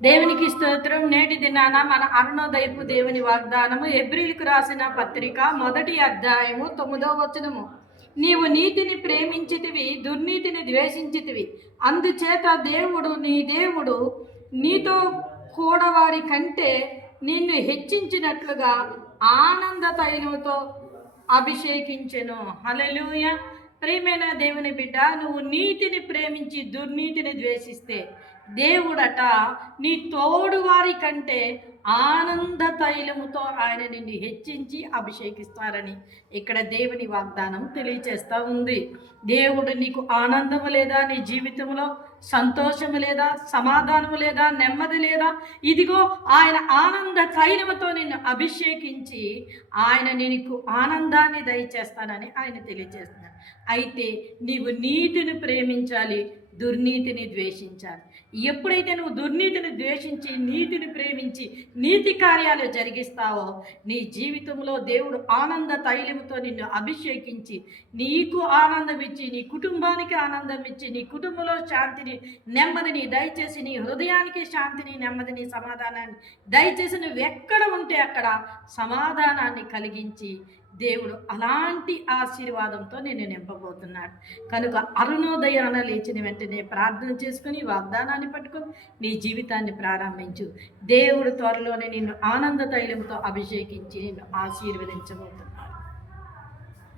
దేవునికి స్తోత్రం. నేటి దినాన మన అరుణోదయపు దేవుని వాగ్దానము హెబ్రీయులకు రాసిన పత్రిక 1వ అధ్యాయము 9వ వచనము. నీవు నీతిని ప్రేమించితివి, దుర్నీతిని ద్వేషించితివి, అందుచేత దేవుడు నీతో కూడవారి కంటే నిన్ను హెచ్చించినట్లుగా ఆనంద తైలముతో అభిషేకించెను. హల్లెలూయా. ప్రియమైన దేవుని బిడ్డ, నువ్వు నీతిని ప్రేమించి దుర్నీతిని ద్వేషిస్తే దేవుడట నీ తోడు వారి కంటే ఆనంద తైలముతో ఆయన నిన్ను హెచ్చించి అభిషేకిస్తారని ఇక్కడ దేవుని వాగ్దానం తెలియచేస్తూ ఉంది. దేవుడు నీకు ఆనందము లేదా, నీ జీవితంలో సంతోషము లేదా, సమాధానము లేదా, నెమ్మది లేదా, ఇదిగో ఆయన ఆనంద తైలముతో నిన్ను అభిషేకించి ఆయన నీకు ఆనందాన్ని దయచేస్తానని ఆయన తెలియచేస్తున్నాడు. అయితే నీవు నీతిని ప్రేమించాలి, దుర్నీతిని ద్వేషించాలి. ఎప్పుడైతే నువ్వు దుర్నీతిని ద్వేషించి నీతిని ప్రేమించి నీతి కార్యాలు జరిగిస్తావో నీ జీవితంలో దేవుడు ఆనంద తైలముతో నిన్ను అభిషేకించి నీకు ఆనందం ఇచ్చి, నీ కుటుంబానికి ఆనందం ఇచ్చి, నీ కుటుంబంలో శాంతిని నెమ్మదిని దయచేసి, నీ హృదయానికి శాంతిని నెమ్మదిని సమాధానాన్ని దయచేసి నువ్వు ఎక్కడ ఉంటే అక్కడ సమాధానాన్ని కలిగించి దేవుడు అలాంటి ఆశీర్వాదంతో నేను నింపబోతున్నాడు. కనుక అరుణోదయాన లేచిన వెంటనే ప్రార్థన చేసుకుని వాగ్దానాన్ని పట్టుకొని నీ జీవితాన్ని ప్రారంభించు. దేవుడు త్వరలోనే నిన్ను ఆనంద తైలంతో అభిషేకించి నిన్ను ఆశీర్వదించబోతున్నాడు.